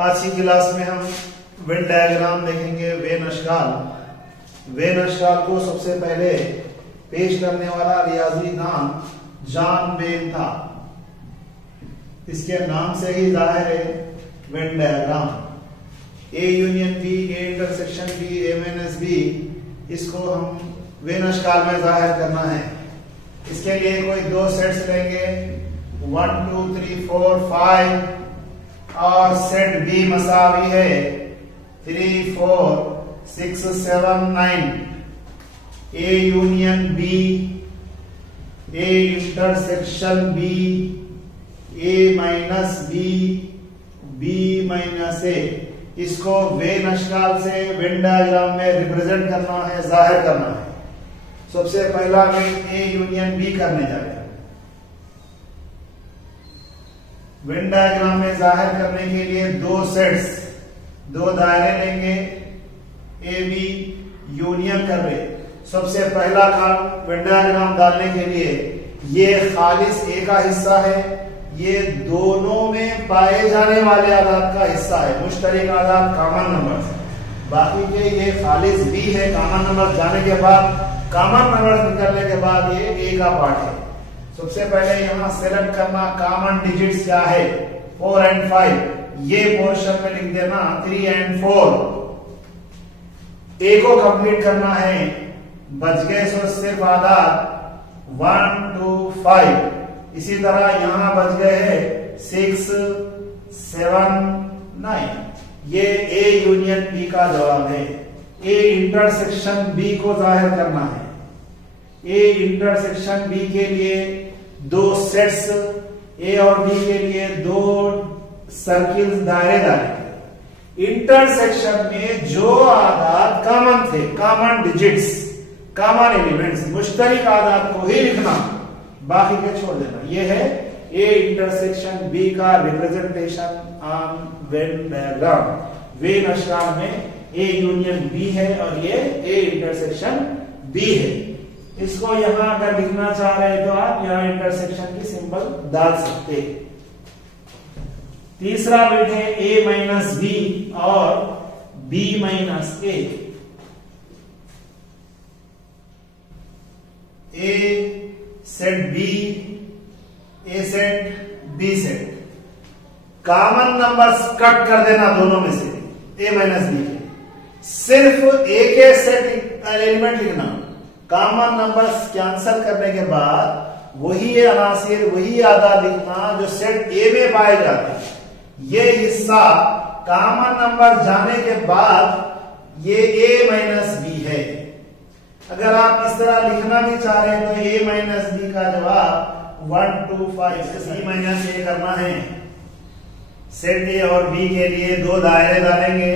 आज की क्लास में हम वेन डायग्राम देखेंगे। वेन अशकाल को सबसे पहले पेश करने वाला रियाजी दान जॉन वेन था। इसके नाम से ही जाहिर है Venn diagram. A union B, A intersection B, A minus B, इसको हम वेन अशकाल में जाहिर करना है। इसके लिए कोई दो सेट्स लेंगे 1 2 3 4 5 और सेट बी मसावी है 3 4 6 7 9। A union B, A intersection B, A minus B, B minus A, इसको वेन अशकाल से वेन डायग्राम में रिप्रेजेंट करना है, जाहिर करना है। सबसे पहला वेन ए यूनियन बी करने जा रहे हैं। वेन डायग्राम में जाहिर करने के लिए दो सेट्स, दो दायरे लेंगे, ए बी यूनियन कर रहे। सबसे पहला काम वेन डायग्राम डालने के लिए ये खालिस ए का हिस्सा है, ये दोनों में पाए जाने वाले आदाद का हिस्सा है, मुश्तरक आदाद कॉमन नंबर। बाकी के ये खालिस बी है, कॉमन नंबर जाने के बाद, कॉमन नंबर निकलने के बाद ये ए का पार्ट है। सबसे पहले यहां सेलेक्ट करना कॉमन डिजिट्स क्या है, 4 और 5। ये पोर्शन में लिख देना 3 और 4। ए को कंप्लीट करना है, बच गए सिर्फ आदाद 1 2 5। इसी तरह यहां बच गए हैं 6 7 9। ये ए यूनियन बी का जवाब है। ए इंटरसेक्शन बी को जाहिर करना है। ए इंटरसेक्शन बी के लिए दो सेट्स, ए और बी के लिए दो सर्किल्स, दायरे डालेंगे। इंटरसेक्शन में जो आदाद कॉमन थे, कॉमन डिजिट्स, कॉमन एलिमेंट्स, मुश्तरक आदाद को ही लिखना, बाकी के छोड़ देना। यह है ए इंटरसेक्शन बी का representation on Venn diagram. Venn अशकाल में ए यूनियन बी है और ये ए इंटरसेक्शन बी है। इसको यहां अगर लिखना चाह रहे हैं तो आप यहां इंटरसेक्शन की सिंबल डाल सकते हैं। तीसरा बिट है ए माइनस बी और B minus A. A set B, A set B set. Common numbers cut कर देना दोनों में से, ए माइनस बी के, सिर्फ ए के सेट एलिमेंट लिखना। कॉमन नंबर्स कैंसल करने के बाद वही अनासिर, वही आदाद लिखना जो सेट ए में पाए जाते हैं। ये हिस्सा कॉमन नंबर जाने के बाद ये ए माइनस बी है। अगर आप इस तरह लिखना भी चाह रहे हैं तो ए माइनस बी का जवाब 1 2 5 से सी माइनस ए करना है। सेट ए और बी के लिए दो दायरे डालेंगे,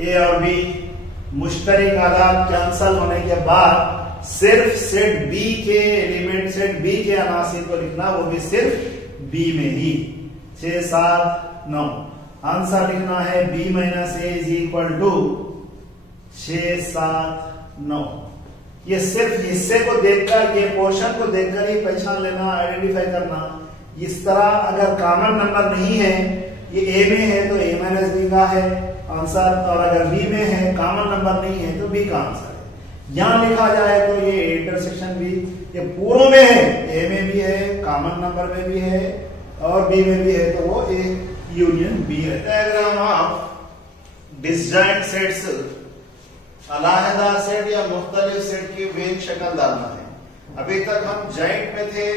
ए और बी, मुश्तरक आदाद कैंसल होने के बाद सिर्फ सेट बी के एलिमेंट, सेट बी के अनासिर को लिखना, वो भी सिर्फ बी में ही। 6 7 9। आंसर लिखना है B minus A is equal to 6 7 9। ये सिर्फ हिस्से को देखकर, ये पोर्शन को देखकर ही पहचान लेना, आइडेंटिफाई करना। इस तरह अगर कॉमन नंबर नहीं है, ये ए में है तो ए माइनस बी का है आंसर, और अगर बी में है, कॉमन नंबर नहीं है तो बी का आंसर है। यहां लिखा जाए तो ये इंटरसेक्शन बी, ये पूरों में है, ए में भी है, कॉमन नंबर में भी है और बी में भी है, तो वो ए यूनियन बी है। डायग्राम ऑफ डिसजॉइंट सेट्स, अलहदा सेट या मुख्तलिफ सेट की वेन शक्ल डालना है। अभी तक हम जॉइंट में थे,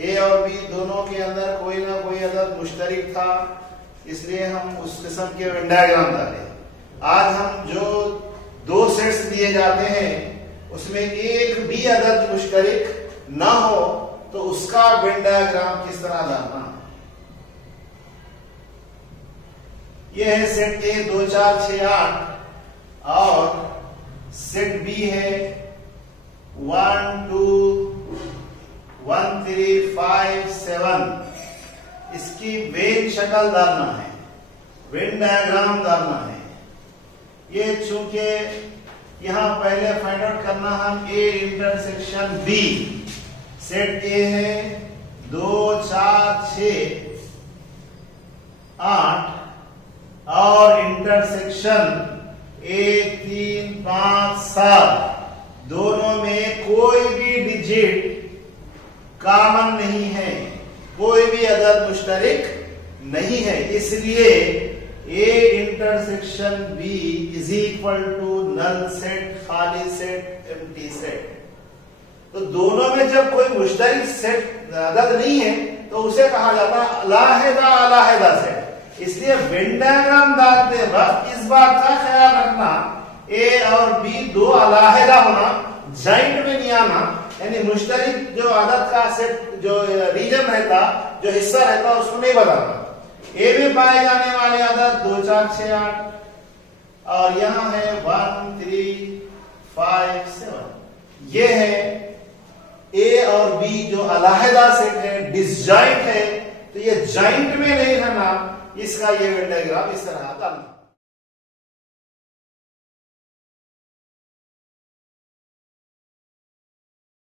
ए और बी दोनों के अंदर कोई ना कोई अदद मुश्तरक था, इसलिए हम उस किस्म के वेन डायग्राम डाले। आज हम जो दो सेट्स दिए जाते हैं उसमें एक भी अदद मुश्तरक ना हो तो उसका वेन डायग्राम किस तरह डालना। यह है सेट ए 2 4 6 8 और सेट बी है 1 2 1 3 5 7। इसकी वेन शक्ल डालना है, वेन डायग्राम डालना है। ये चूंकि यहां पहले फाइंड आउट करना हम A intersection B, set A है 2 4 6 8 और इंटरसेक्शन 1, 3, 5, 7 दोनों में कोई भी डिजिट कॉमन नहीं है, कोई भी अदद मुश्तरिक नहीं है, इसलिए A intersection B is equal to null set, खाली सेट, एम्प्टी सेट। तो दोनों में जब कोई मुश्तरिक सेट अदद नहीं है तो उसे कहा जाता है अलाहिदा अलाहिदा सेट। इसलिए वेन डायग्राम डालते वक्त इस बात का ख्याल रखना A और B दो अलाहिदा होना, जॉइंट में नहीं आना, यानी मुश्तरिक जो अदद का सेट जो रीजन रहता, जो हिस्सा रहता उसको नहीं बताना। ए में पाए जाने वाले अदद 2, 4, 6, 8 और यहां है 1, 3, 5, 7। ये है ए और बी जो अलाहिदा सेट है, डिसजॉइंट है, तो ये जॉइंट में नहीं रहना, इसका ये डायग्राम इस तरह का।